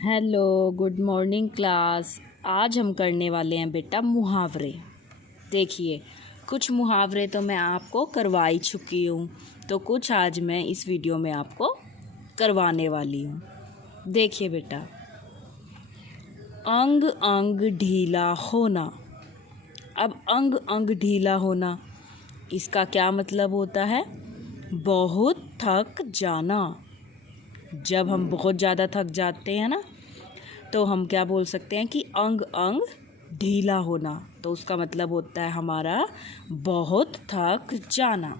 Hello, good morning class. आज हम करने वाले हैं बेटा मुहावरे। देखिए, कुछ मुहावरे तो मैं आपको करवा ही चुकी हूँ, तो कुछ आज मैं इस वीडियो में आपको करवाने वाली हूँ। देखिए बेटा, अंग अंग ढीला होना। अब अंग अंग ढीला होना, इसका क्या मतलब होता है? बहुत थक जाना। जब हम बहुत ज़्यादा थक जाते हैं ना, तो हम क्या बोल सकते हैं कि अंग अंग ढीला होना। तो उसका मतलब होता है हमारा बहुत थक जाना।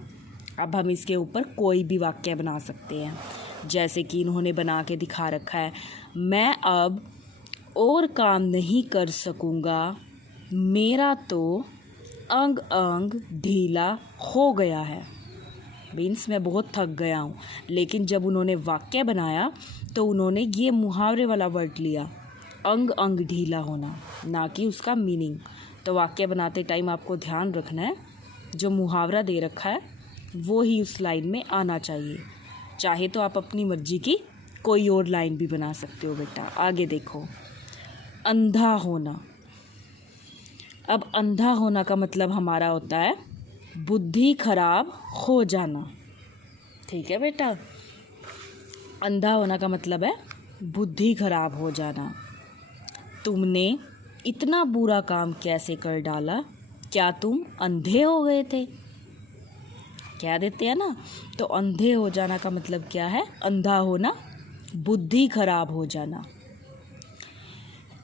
अब हम इसके ऊपर कोई भी वाक्य बना सकते हैं, जैसे कि इन्होंने बना के दिखा रखा है, मैं अब और काम नहीं कर सकूँगा, मेरा तो अंग अंग ढीला हो गया है। मीन्स मैं बहुत थक गया हूँ। लेकिन जब उन्होंने वाक्य बनाया तो उन्होंने ये मुहावरे वाला वर्ड लिया, अंग अंग ढीला होना, ना कि उसका मीनिंग। तो वाक्य बनाते टाइम आपको ध्यान रखना है, जो मुहावरा दे रखा है वो ही उस लाइन में आना चाहिए। चाहे तो आप अपनी मर्जी की कोई और लाइन भी बना सकते हो बेटा। आगे देखो, अंधा होना। अब अंधा होना का मतलब हमारा होता है बुद्धि खराब हो जाना। ठीक है बेटा, अंधा होना का मतलब है बुद्धि खराब हो जाना। तुमने इतना बुरा काम कैसे कर डाला, क्या तुम अंधे हो गए थे? कह देते हैं ना, तो अंधे हो जाना का मतलब क्या है? अंधा होना, बुद्धि खराब हो जाना।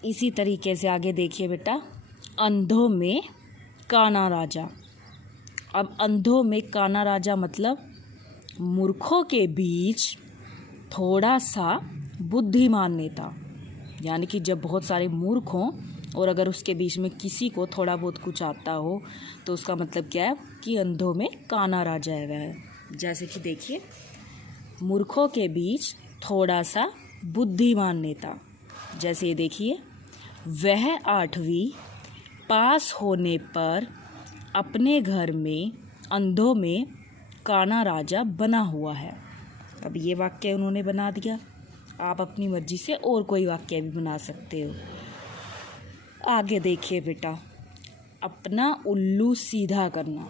इसी तरीके से आगे देखिए बेटा, अंधों में काना राजा। अब अंधों में काना राजा मतलब मूर्खों के बीच थोड़ा सा बुद्धिमान नेता। यानी कि जब बहुत सारे मूर्ख हों और अगर उसके बीच में किसी को थोड़ा बहुत कुछ आता हो, तो उसका मतलब क्या है कि अंधों में काना राजा है वह। जैसे कि देखिए, मूर्खों के बीच थोड़ा सा बुद्धिमान नेता। जैसे ये देखिए, वह 8वीं पास होने पर अपने घर में अंधों में काना राजा बना हुआ है। अब ये वाक्य उन्होंने बना दिया। आप अपनी मर्जी से और कोई वाक्य भी बना सकते हो। आगे देखिए बेटा, अपना उल्लू सीधा करना।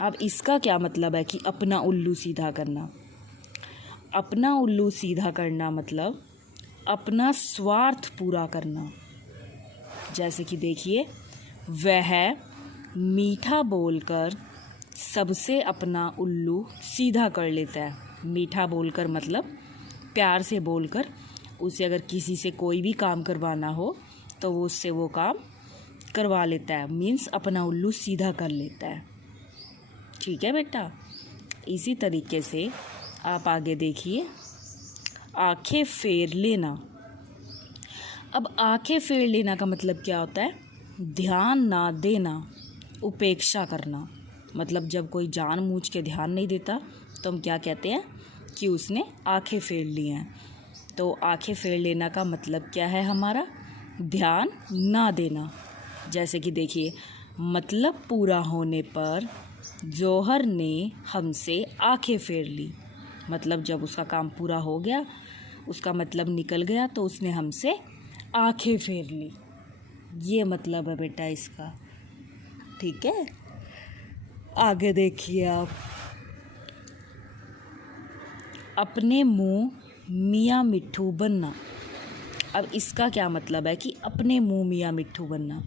अब इसका क्या मतलब है कि अपना उल्लू सीधा करना? अपना उल्लू सीधा करना मतलब अपना स्वार्थ पूरा करना। जैसे कि देखिए, वह मीठा बोलकर सबसे अपना उल्लू सीधा कर लेता है। मीठा बोलकर मतलब प्यार से बोलकर उसे अगर किसी से कोई भी काम करवाना हो तो वो उससे वो काम करवा लेता है। मीन्स अपना उल्लू सीधा कर लेता है। ठीक है बेटा, इसी तरीके से आप आगे देखिए, आंखें फेर लेना। अब आंखें फेर लेना का मतलब क्या होता है? ध्यान ना देना, उपेक्षा करना। मतलब जब कोई जानबूझ के ध्यान नहीं देता तो हम क्या कहते हैं कि उसने आंखें फेर ली हैं। तो आंखें फेर लेना का मतलब क्या है हमारा? ध्यान ना देना। जैसे कि देखिए, मतलब पूरा होने पर जौहर ने हमसे आंखें फेर ली। मतलब जब उसका काम पूरा हो गया, उसका मतलब निकल गया, तो उसने हमसे आंखें फेर ली। ये मतलब है बेटा इसका। ठीक है, आगे देखिए आप, अपने मुंह मियाँ मिट्ठू बनना। अब इसका क्या मतलब है कि अपने मुंह मियाँ मिट्ठू बनना?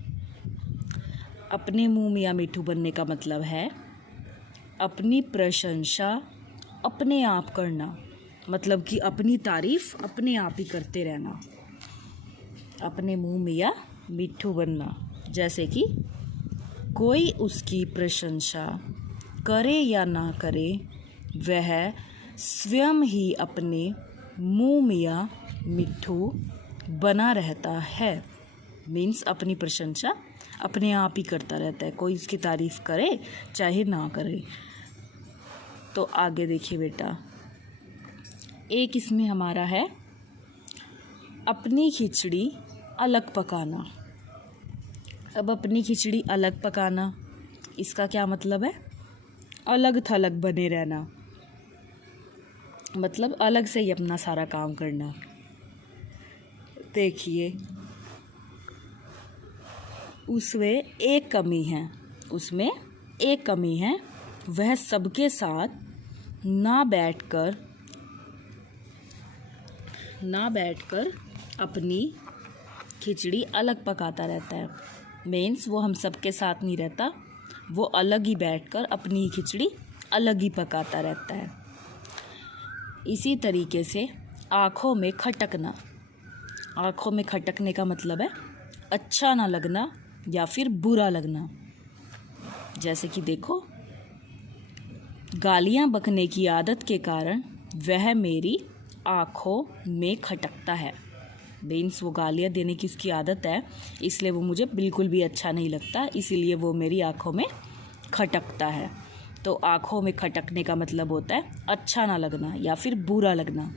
अपने मुंह मियाँ मिट्ठू बनने का मतलब है अपनी प्रशंसा अपने आप करना। मतलब कि अपनी तारीफ अपने आप ही करते रहना। अपने मुंह मियाँ मिट्ठू बनना। जैसे कि कोई उसकी प्रशंसा करे या ना करे, वह स्वयं ही अपने मुंह मियाँ मिट्ठू बना रहता है। मीन्स अपनी प्रशंसा अपने आप ही करता रहता है, कोई उसकी तारीफ करे चाहे ना करे। तो आगे देखिए बेटा, एक इसमें हमारा है अपनी खिचड़ी अलग पकाना। अब अपनी खिचड़ी अलग पकाना, इसका क्या मतलब है? अलग थलग बने रहना। मतलब अलग से ही अपना सारा काम करना। देखिए उसमें एक कमी है, उसमें एक कमी है, वह सबके साथ ना बैठकर अपनी खिचड़ी अलग पकाता रहता है। मीन्स वो हम सबके साथ नहीं रहता, वो अलग ही बैठकर अपनी ही खिचड़ी अलग ही पकाता रहता है। इसी तरीके से आँखों में खटकना, आँखों में खटकने का मतलब है अच्छा ना लगना या फिर बुरा लगना। जैसे कि देखो, गालियाँ बकने की आदत के कारण वह मेरी आँखों में खटकता है। मीन्स वो गालियाँ देने की उसकी आदत है, इसलिए वो मुझे बिल्कुल भी अच्छा नहीं लगता, इसीलिए वो मेरी आँखों में खटकता है। तो आँखों में खटकने का मतलब होता है अच्छा ना लगना या फिर बुरा लगना।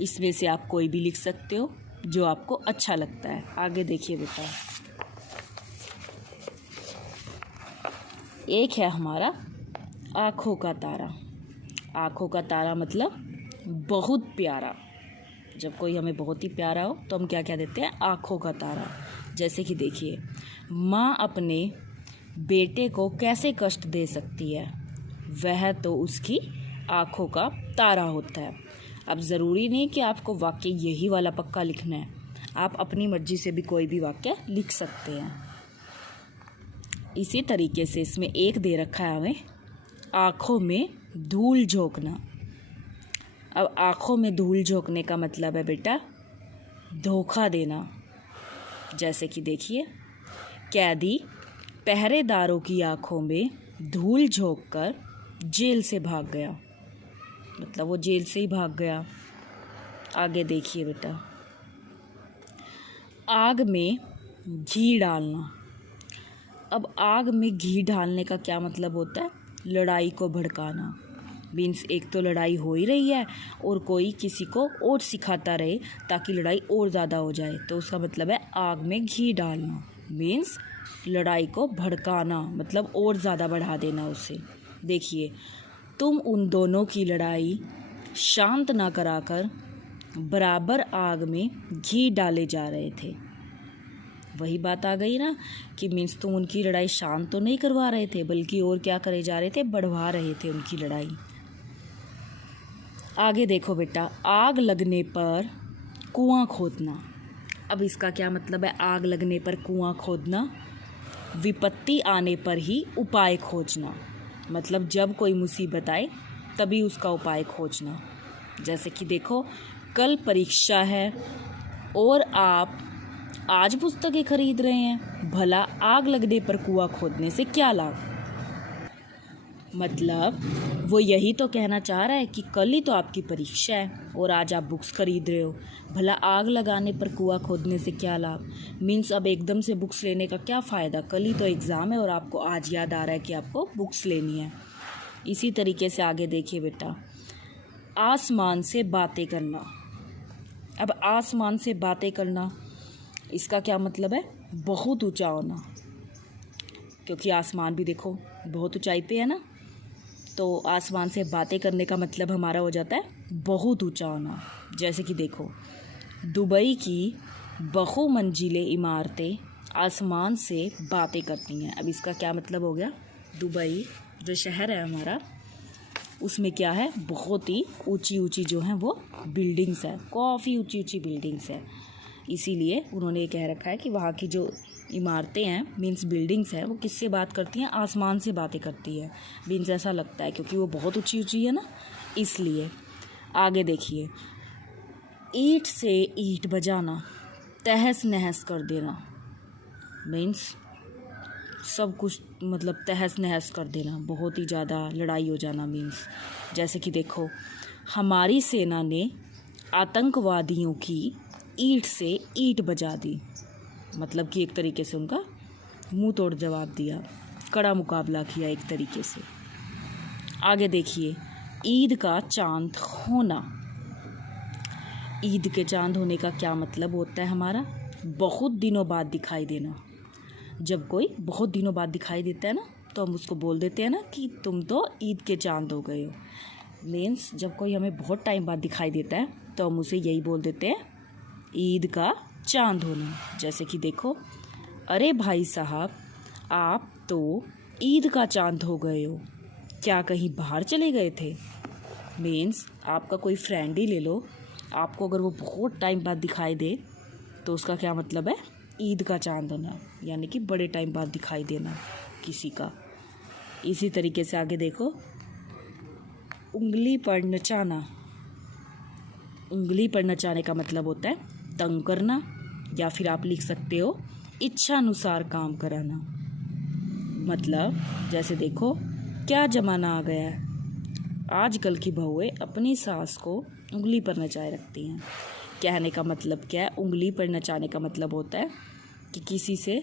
इसमें से आप कोई भी लिख सकते हो जो आपको अच्छा लगता है। आगे देखिए बेटा, एक है हमारा आँखों का तारा। आँखों का तारा मतलब बहुत प्यारा। जब कोई हमें बहुत ही प्यारा हो तो हम क्या कह देते हैं, आँखों का तारा। जैसे कि देखिए, माँ अपने बेटे को कैसे कष्ट दे सकती है, वह तो उसकी आँखों का तारा होता है। अब ज़रूरी नहीं कि आपको वाक्य यही वाला पक्का लिखना है, आप अपनी मर्जी से भी कोई भी वाक्य लिख सकते हैं। इसी तरीके से इसमें एक दे रखा है हमें, आँखों में धूल झोंकना। अब आँखों में धूल झोंकने का मतलब है बेटा धोखा देना। जैसे कि देखिए, कैदी पहरेदारों की आँखों में धूल झोंककर जेल से भाग गया, मतलब वो जेल से ही भाग गया। आगे देखिए बेटा, आग में घी डालना। अब आग में घी डालने का क्या मतलब होता है, लड़ाई को भड़काना। मीन्स एक तो लड़ाई हो ही रही है और कोई किसी को और सिखाता रहे ताकि लड़ाई और ज़्यादा हो जाए, तो उसका मतलब है आग में घी डालना। मीन्स लड़ाई को भड़काना, मतलब और ज़्यादा बढ़ा देना उसे। देखिए, तुम उन दोनों की लड़ाई शांत ना कराकर बराबर आग में घी डाले जा रहे थे। वही बात आ गई ना कि मीन्स तुम उनकी लड़ाई शांत तो नहीं करवा रहे थे, बल्कि और क्या करे जा रहे थे, बढ़वा रहे थे उनकी लड़ाई। आगे देखो बेटा, आग लगने पर कुआं खोदना। अब इसका क्या मतलब है, आग लगने पर कुआं खोदना, विपत्ति आने पर ही उपाय खोजना। मतलब जब कोई मुसीबत आए तभी उसका उपाय खोजना। जैसे कि देखो, कल परीक्षा है और आप आज पुस्तकें खरीद रहे हैं, भला आग लगने पर कुआं खोदने से क्या लाभ। मतलब वो यही तो कहना चाह रहा है कि कल ही तो आपकी परीक्षा है और आज आप बुक्स खरीद रहे हो, भला आग लगाने पर कुआं खोदने से क्या लाभ। मीन्स अब एकदम से बुक्स लेने का क्या फ़ायदा, कल ही तो एग्ज़ाम है और आपको आज याद आ रहा है कि आपको बुक्स लेनी है। इसी तरीके से आगे देखिए बेटा, आसमान से बातें करना। अब आसमान से बातें करना, इसका क्या मतलब है, बहुत ऊंचा होना, क्योंकि आसमान भी देखो बहुत ऊंचाई पे है ना, तो आसमान से बातें करने का मतलब हमारा हो जाता है बहुत ऊंचा होना। जैसे कि देखो, दुबई की बहुमंजिले इमारतें आसमान से बातें करती हैं। अब इसका क्या मतलब हो गया, दुबई जो शहर है हमारा, उसमें क्या है, बहुत ही ऊंची ऊंची जो हैं वो बिल्डिंग्स हैं, काफ़ी ऊंची ऊंची बिल्डिंग्स हैं। इसीलिए उन्होंने ये कह रखा है कि वहाँ की जो इमारतें हैं, मीन्स बिल्डिंग्स हैं, वो किससे बात करती हैं, आसमान से बातें करती है। मीन्स ऐसा लगता है क्योंकि वो बहुत ऊंची ऊंची है ना, इसलिए। आगे देखिए, ईंट से ईंट बजाना, तहस नहस कर देना। मीन्स सब कुछ मतलब तहस नहस कर देना, बहुत ही ज़्यादा लड़ाई हो जाना। मीन्स जैसे कि देखो, हमारी सेना ने आतंकवादियों की ईंट से ईंट बजा दी, मतलब कि एक तरीके से उनका मुंह तोड़ जवाब दिया, कड़ा मुकाबला किया एक तरीके से। आगे देखिए, ईद का चांद होना। ईद के चांद होने का क्या मतलब होता है हमारा, बहुत दिनों बाद दिखाई देना। जब कोई बहुत दिनों बाद दिखाई देता है ना, तो हम उसको बोल देते हैं ना कि तुम तो ईद के चांद हो गए हो। मीन्स जब कोई हमें बहुत टाइम बाद दिखाई देता है तो हम उसे यही बोल देते हैं ईद का चांद होना। जैसे कि देखो, अरे भाई साहब, आप तो ईद का चांद हो गए हो, क्या कहीं बाहर चले गए थे? मीन्स आपका कोई फ्रेंड ही ले लो, आपको अगर वो बहुत टाइम बाद दिखाई दे तो उसका क्या मतलब है? ईद का चांद होना, यानी कि बड़े टाइम बाद दिखाई देना किसी का। इसी तरीके से आगे देखो, उंगली पर नचाना। उंगली पर नचाने का मतलब होता है तंग करना, या फिर आप लिख सकते हो इच्छानुसार काम कराना। मतलब जैसे देखो, क्या ज़माना आ गया है, आजकल की बहुएं अपनी सास को उंगली पर नचाए रखती हैं। कहने का मतलब क्या है? उंगली पर नचाने का मतलब होता है कि किसी से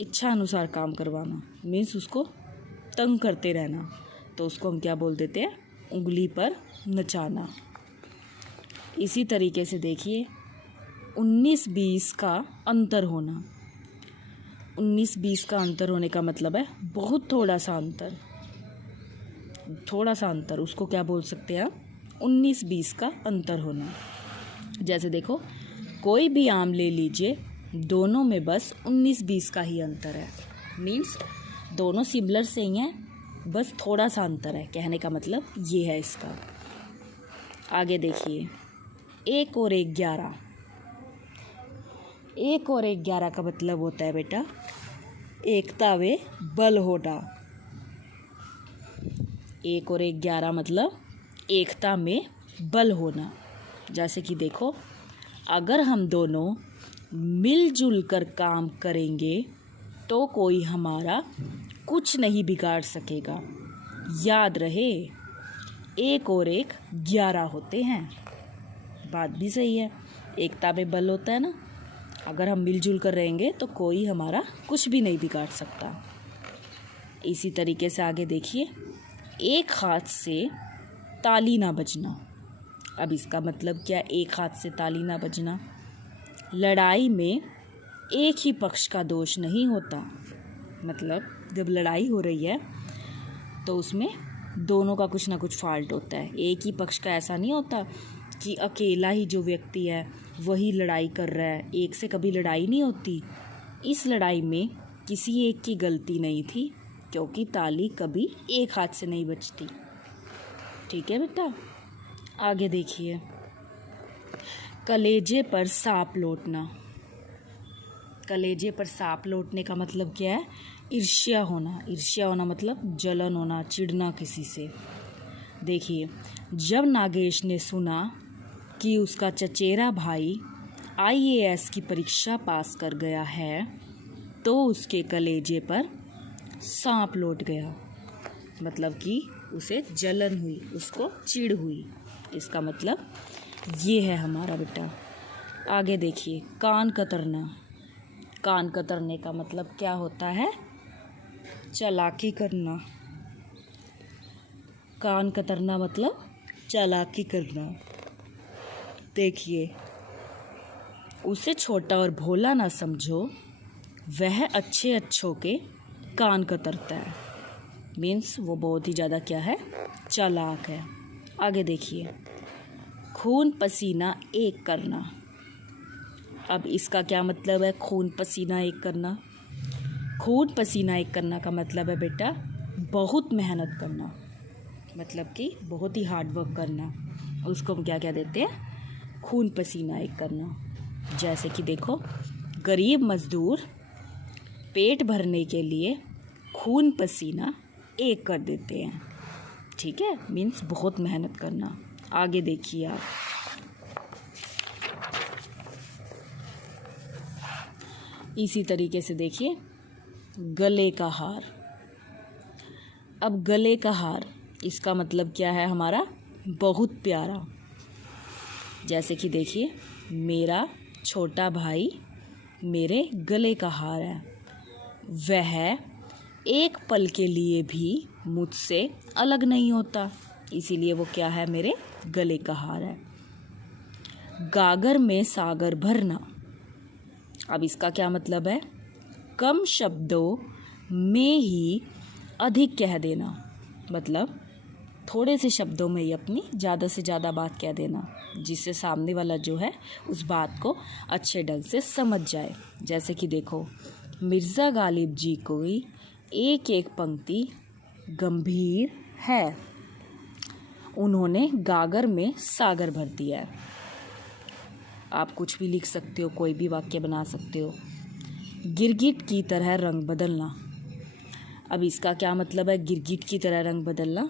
इच्छा अनुसार काम करवाना, मीन्स उसको तंग करते रहना, तो उसको हम क्या बोल देते हैं? उंगली पर नचाना। इसी तरीके से देखिए, 19-20 का अंतर होना। 19-20 का अंतर होने का मतलब है बहुत थोड़ा सा अंतर। थोड़ा सा अंतर, उसको क्या बोल सकते हैं? 19-20 का अंतर होना। जैसे देखो, कोई भी आम ले लीजिए, दोनों में बस 19-20 का ही अंतर है। मीन्स दोनों सिमिलर से ही हैं, बस थोड़ा सा अंतर है। कहने का मतलब ये है इसका। आगे देखिए, 1 और 1 11। 1 और 1 11 का मतलब होता है बेटा एकता वे बल होना। 1 और 1 11 मतलब एकता में बल होना। जैसे कि देखो, अगर हम दोनों मिलजुल कर काम करेंगे तो कोई हमारा कुछ नहीं बिगाड़ सकेगा। याद रहे, 1 और 1 11 होते हैं। बात भी सही है, एकता में बल होता है ना। अगर हम मिलजुल कर रहेंगे तो कोई हमारा कुछ भी नहीं बिगाड़ सकता। इसी तरीके से आगे देखिए, एक हाथ से ताली ना बजना। अब इसका मतलब क्या? एक हाथ से ताली ना बजना। लड़ाई में एक ही पक्ष का दोष नहीं होता। मतलब जब लड़ाई हो रही है तो उसमें दोनों का कुछ ना कुछ फॉल्ट होता है। एक ही पक्ष का ऐसा नहीं होता कि अकेला ही जो व्यक्ति है वही लड़ाई कर रहा है। एक से कभी लड़ाई नहीं होती। इस लड़ाई में किसी एक की गलती नहीं थी, क्योंकि ताली कभी एक हाथ से नहीं बजती। ठीक है बेटा, आगे देखिए, कलेजे पर सांप लौटना। कलेजे पर सांप लौटने का मतलब क्या है? ईर्ष्या होना। ईर्ष्या होना मतलब जलन होना, चिढ़ना किसी से। देखिए, जब नागेश ने सुना कि उसका चचेरा भाई IAS की परीक्षा पास कर गया है तो उसके कलेजे पर सांप लौट गया। मतलब कि उसे जलन हुई, उसको चिढ़ हुई। इसका मतलब ये है हमारा बेटा। आगे देखिए, कान कतरना। कान कतरने का मतलब क्या होता है? चालाकी करना। कान कतरना मतलब चालाकी करना। देखिए, उसे छोटा और भोला ना समझो, वह अच्छे अच्छों के कान कतरता है। मीन्स वो बहुत ही ज़्यादा क्या है? चालाक है। आगे देखिए, खून पसीना एक करना। अब इसका क्या मतलब है? खून पसीना एक करना। खून पसीना एक करना का मतलब है बेटा बहुत मेहनत करना, मतलब कि बहुत ही हार्ड वर्क करना। उसको हम क्या क्या देते हैं? खून पसीना एक करना। जैसे कि देखो, गरीब मजदूर पेट भरने के लिए खून पसीना एक कर देते हैं। ठीक है, मीन्स बहुत मेहनत करना। आगे देखिए आप, इसी तरीके से देखिए, गले का हार। अब गले का हार, इसका मतलब क्या है हमारा? बहुत प्यारा। जैसे कि देखिए, मेरा छोटा भाई मेरे गले का हार है। वह एक पल के लिए भी मुझसे अलग नहीं होता, इसीलिए वो क्या है? मेरे गले का हार है। गागर में सागर भरना। अब इसका क्या मतलब है? कम शब्दों में ही अधिक कह देना। मतलब थोड़े से शब्दों में ही अपनी ज़्यादा से ज़्यादा बात कह देना, जिससे सामने वाला जो है उस बात को अच्छे ढंग से समझ जाए। जैसे कि देखो, मिर्ज़ा गालिब जी की एक एक पंक्ति गंभीर है, उन्होंने गागर में सागर भर दिया है। आप कुछ भी लिख सकते हो, कोई भी वाक्य बना सकते हो। गिरगिट की तरह रंग बदलना। अब इसका क्या मतलब है, गिरगिट की तरह रंग बदलना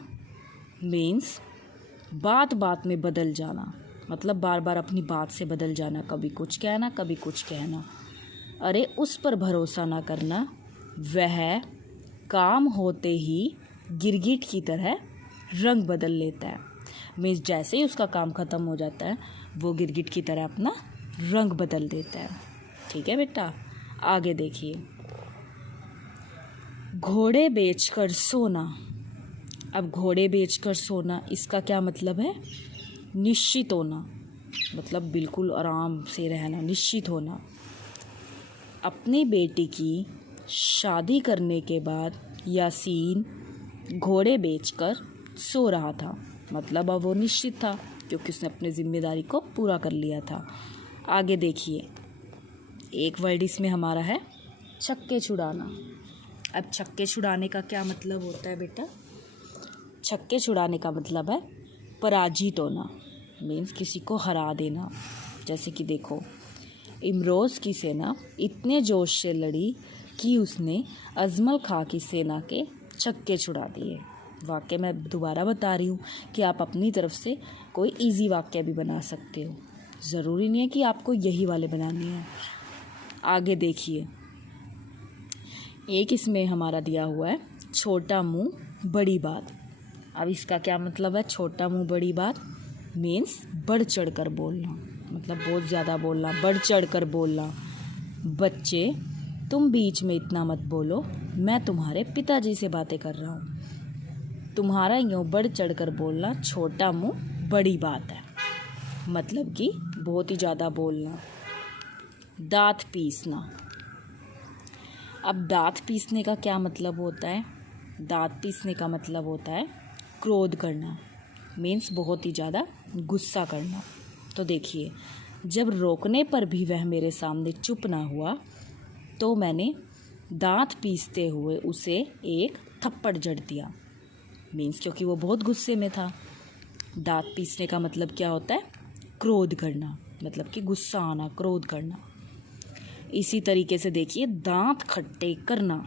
मीन्स बात बात में बदल जाना, मतलब बार बार अपनी बात से बदल जाना, कभी कुछ कहना कभी कुछ कहना। अरे उस पर भरोसा ना करना, वह काम होते ही गिरगिट की तरह रंग बदल लेता है। मीन्स जैसे ही उसका काम ख़त्म हो जाता है वो गिरगिट की तरह अपना रंग बदल देता है। ठीक है बेटा, आगे देखिए। घोड़े बेचकर सोना। अब घोड़े बेचकर सोना, इसका क्या मतलब है, निश्चित होना, मतलब बिल्कुल आराम से रहना, निश्चित होना। अपनी बेटी की शादी करने के बाद यासीन घोड़े बेचकर सो रहा था, मतलब अब वो निश्चित था क्योंकि उसने अपनी जिम्मेदारी को पूरा कर लिया था। आगे देखिए, एक वर्ड इसमें हमारा है छक्के छुड़ाना। अब छक्के छुड़ाने का क्या मतलब होता है बेटा, छक्के छुड़ाने का मतलब है पराजित होना, मीन्स किसी को हरा देना। जैसे कि देखो, इमरोज़ की सेना इतने जोश से लड़ी कि उसने अजमल खां की सेना के छक्के छुड़ा दिए। वाक्य मैं दोबारा बता रही हूँ कि आप अपनी तरफ से कोई इजी वाक्य भी बना सकते हो, ज़रूरी नहीं है कि आपको यही वाले बनाने हैं। आगे देखिए, एक इसमें हमारा दिया हुआ है छोटा मुंह बड़ी बात। अब इसका क्या मतलब है, छोटा मुंह बड़ी बात मीन्स बढ़ चढ़ कर बोलना, मतलब बहुत ज़्यादा बोलना, बढ़ चढ़ कर बोलना। बच्चे तुम बीच में इतना मत बोलो, मैं तुम्हारे पिताजी से बातें कर रहा हूँ। तुम्हारा यूँ बढ़ चढ़ कर बोलना छोटा मुंह बड़ी बात है, मतलब कि बहुत ही ज़्यादा बोलना। दांत पीसना। अब दांत पीसने का क्या मतलब होता है, दांत पीसने का मतलब होता है क्रोध करना, मीन्स बहुत ही ज़्यादा गुस्सा करना। तो देखिए, जब रोकने पर भी वह मेरे सामने चुप ना हुआ तो मैंने दांत पीसते हुए उसे एक थप्पड़ जड़ दिया, मीन्स क्योंकि वो बहुत गुस्से में था। दांत पीसने का मतलब क्या होता है, क्रोध करना, मतलब कि गुस्सा आना, क्रोध करना। इसी तरीके से देखिए, दांत खट्टे करना।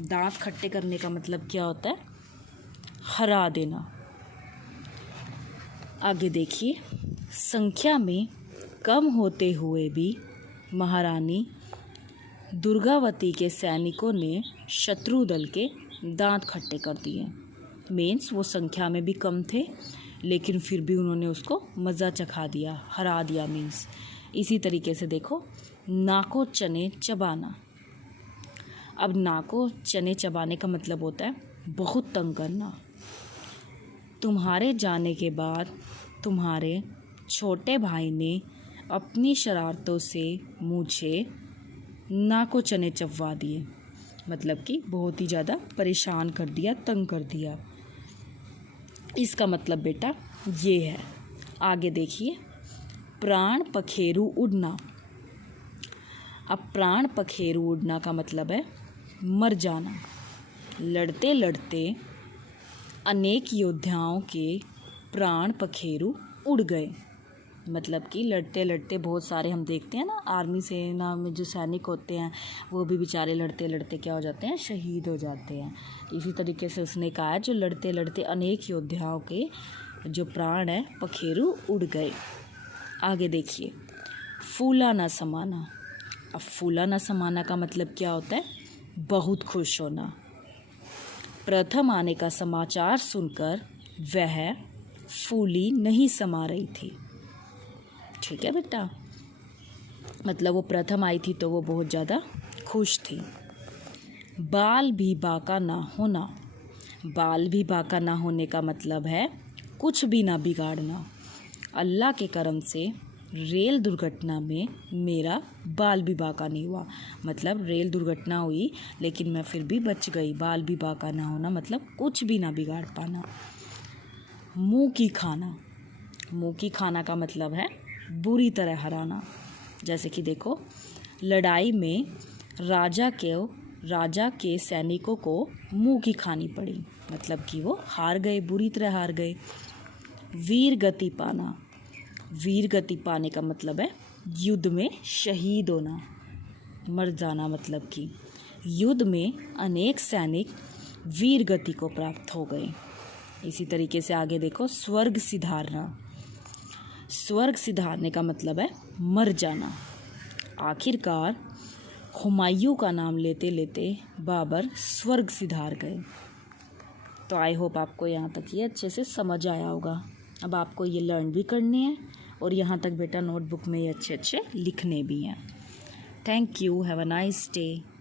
दांत खट्टे करने का मतलब क्या होता है, हरा देना। आगे देखिए, संख्या में कम होते हुए भी महारानी दुर्गावती के सैनिकों ने शत्रु दल के दांत खट्टे कर दिए। मीन्स वो संख्या में भी कम थे लेकिन फिर भी उन्होंने उसको मज़ा चखा दिया, हरा दिया मीन्स। इसी तरीके से देखो, नाको चने चबाना। अब नाको चने चबाने का मतलब होता है बहुत तंग करना। तुम्हारे जाने के बाद तुम्हारे छोटे भाई ने अपनी शरारतों से मुझे नाको चने चबवा दिए, मतलब कि बहुत ही ज़्यादा परेशान कर दिया, तंग कर दिया। इसका मतलब बेटा ये है। आगे देखिए, प्राण पखेरु उड़ना। अब प्राण पखेरु उड़ना का मतलब है मर जाना। लड़ते लड़ते अनेक योद्धाओं के प्राण पखेरु उड़ गए, मतलब कि लड़ते लड़ते बहुत सारे हम देखते हैं ना, आर्मी सेना में जो सैनिक होते हैं वो भी बेचारे लड़ते लड़ते क्या हो जाते हैं, शहीद हो जाते हैं। इसी तरीके से उसने कहा है, जो लड़ते लड़ते अनेक योद्धाओं के जो प्राण है पखेरु उड़ गए। आगे देखिए, फूला ना समाना। अब फूला ना समाना का मतलब क्या होता है, बहुत खुश होना। प्रथम आने का समाचार सुनकर वह फूली नहीं समा रही थी। ठीक है बेटा, मतलब वो प्रथम आई थी तो वो बहुत ज़्यादा खुश थी। बाल भी बाका ना होना। बाल भी बाका ना होने का मतलब है कुछ भी ना बिगाड़ना। अल्लाह के करम से रेल दुर्घटना में मेरा बाल भी बाका नहीं हुआ, मतलब रेल दुर्घटना हुई लेकिन मैं फिर भी बच गई। बाल भी बाका ना होना मतलब कुछ भी ना बिगाड़ पाना। मुंह की खाना। मुंह की खाना का मतलब है बुरी तरह हराना। जैसे कि देखो, लड़ाई में राजा के सैनिकों को मुंह की खानी पड़ी, मतलब कि वो हार गए, बुरी तरह हार गए। वीर गति पाना। वीर गति पाने का मतलब है युद्ध में शहीद होना, मर जाना। मतलब कि युद्ध में अनेक सैनिक वीर गति को प्राप्त हो गए। इसी तरीके से आगे देखो, स्वर्ग सिधारना। स्वर्ग सिधारने का मतलब है मर जाना। आखिरकार हुमायूं का नाम लेते लेते बाबर स्वर्ग सिधार गए। तो आई होप आपको यहाँ तक ये अच्छे से समझ आया होगा। अब आपको ये लर्न भी करने हैं और यहाँ तक बेटा नोटबुक में ये अच्छे अच्छे लिखने भी हैं। Thank you, have a nice day.